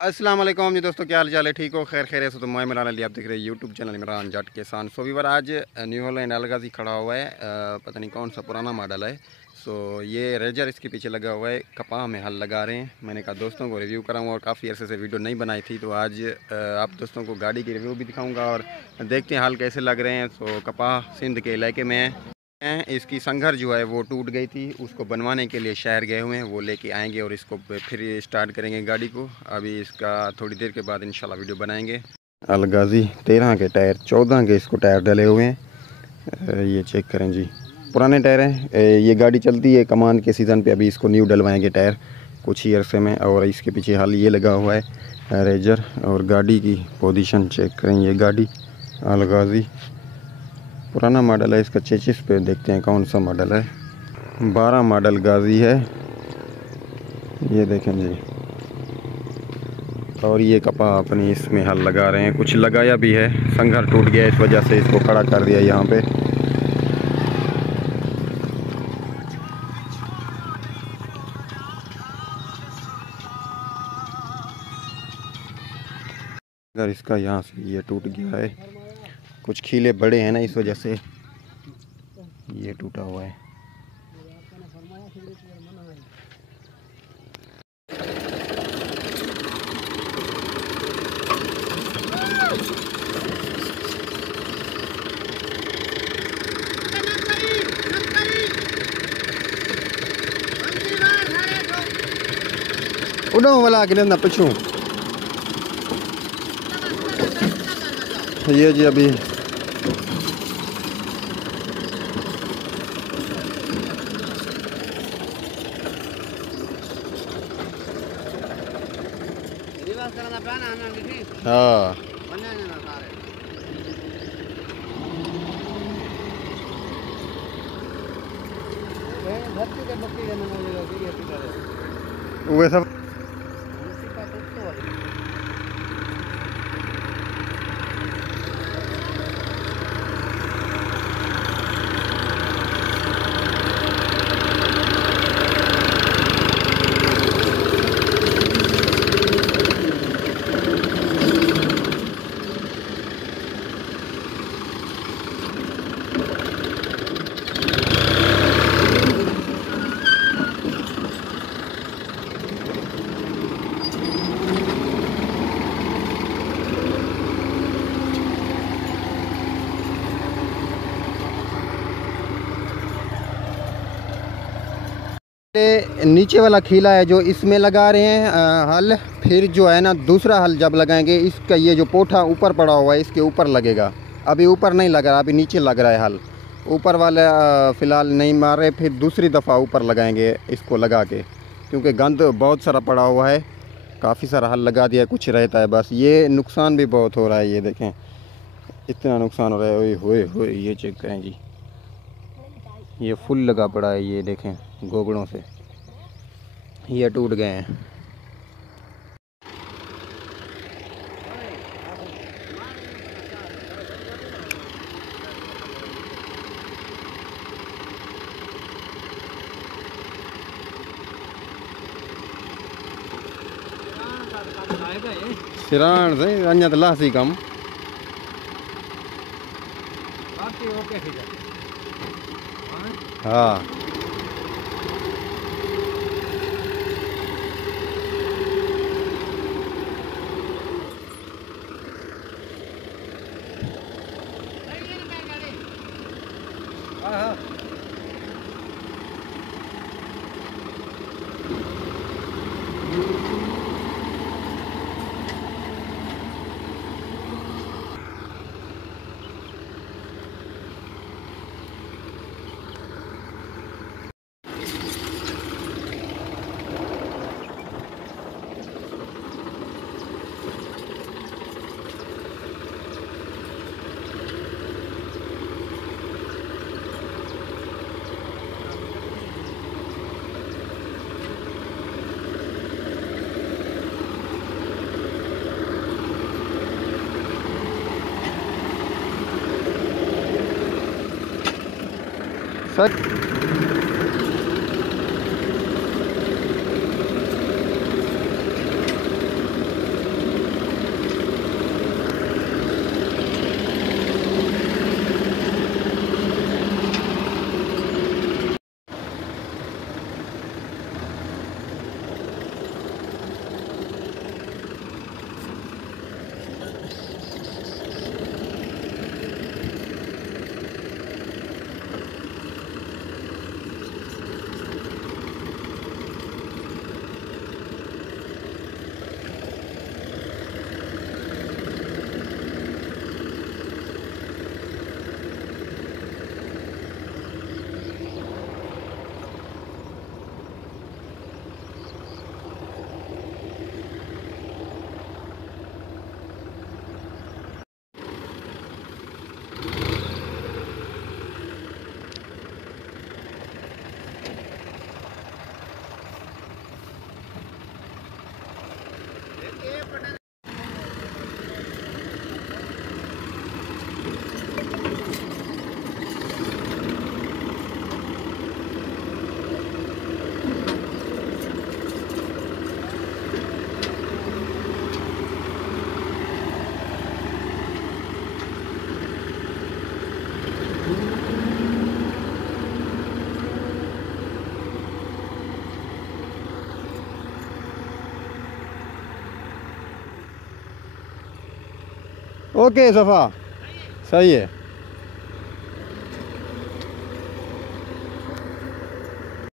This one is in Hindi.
अस्सलाम वालेकुम जी दोस्तों, क्या हाल चाल है? ठीक हो? खैर खैर से तो मैं इमरान अली, आप देख रहे हैं यूट्यूब चैनल इमरान जट किसान। सो वीवर आज न्यू हॉलैंड अलगाजी खड़ा हुआ है, पता नहीं कौन सा पुराना मॉडल है। सो ये रेजर इसके पीछे लगा हुआ है, कपाह में हल लगा रहे हैं। मैंने कहा दोस्तों को रिव्यू कराऊँ और काफ़ी अरसे से वीडियो नहीं बनाई थी, तो आज आप दोस्तों को गाड़ी की रिव्यू भी दिखाऊँगा और देखते हैं हाल कैसे लग रहे हैं। सो कपाह सिंध के इलाके में है। इसकी संघर जो है वो टूट गई थी, उसको बनवाने के लिए शहर गए हुए हैं, वो लेके आएंगे और इसको फिर स्टार्ट करेंगे गाड़ी को। अभी इसका थोड़ी देर के बाद इंशाल्लाह वीडियो बनाएंगे। अलगाजी 13 के टायर, 14 के इसको टायर डले हुए हैं। ये चेक करें जी, पुराने टायर हैं। ये गाड़ी चलती है कमान के सीज़न पे, अभी इसको न्यू डलवाएंगे टायर कुछ ही अरसे में। और इसके पीछे हाल ये लगा हुआ है रेजर। और गाड़ी की पोजीशन चेक करें, ये गाड़ी अलगाजी पुराना मॉडल है। इसका चेचिस पे देखते हैं कौन सा मॉडल है। 12 मॉडल गाजी है, ये देखें जी। और ये कपाह अपनी इसमें हल लगा रहे हैं, कुछ लगाया भी है, संघर टूट गया इस वजह से इसको खड़ा कर दिया यहाँ पे। अगर इसका यहाँ से ये टूट गया है, कुछ खीले बड़े हैं ना, इस वजह से ये टूटा हुआ है। उड़ो वाला आगे ना पीछू ये जी अभी हाँ वो सब नीचे वाला खीला है जो इसमें लगा रहे हैं हल। फिर जो है ना दूसरा हल जब लगाएंगे, इसका ये जो पोठा ऊपर पड़ा हुआ है इसके ऊपर लगेगा। अभी ऊपर नहीं लग रहा, अभी नीचे लग रहा है हल। ऊपर वाला फ़िलहाल नहीं मार रहे, फिर दूसरी दफ़ा ऊपर लगाएंगे इसको लगा के, क्योंकि गंद बहुत सारा पड़ा हुआ है। काफ़ी सारा हल लगा दिया, कुछ रहता है बस। ये नुकसान भी बहुत हो रहा है, ये देखें इतना नुकसान हो रहा है। ओए होए ये चेक करें जी, ये फुल लगा पड़ा है, ये देखें गोगड़ों से ये टूट गए हैं। सिराण से अन्य लासी कम हाँ। सर ओके सफ़ा, सही है।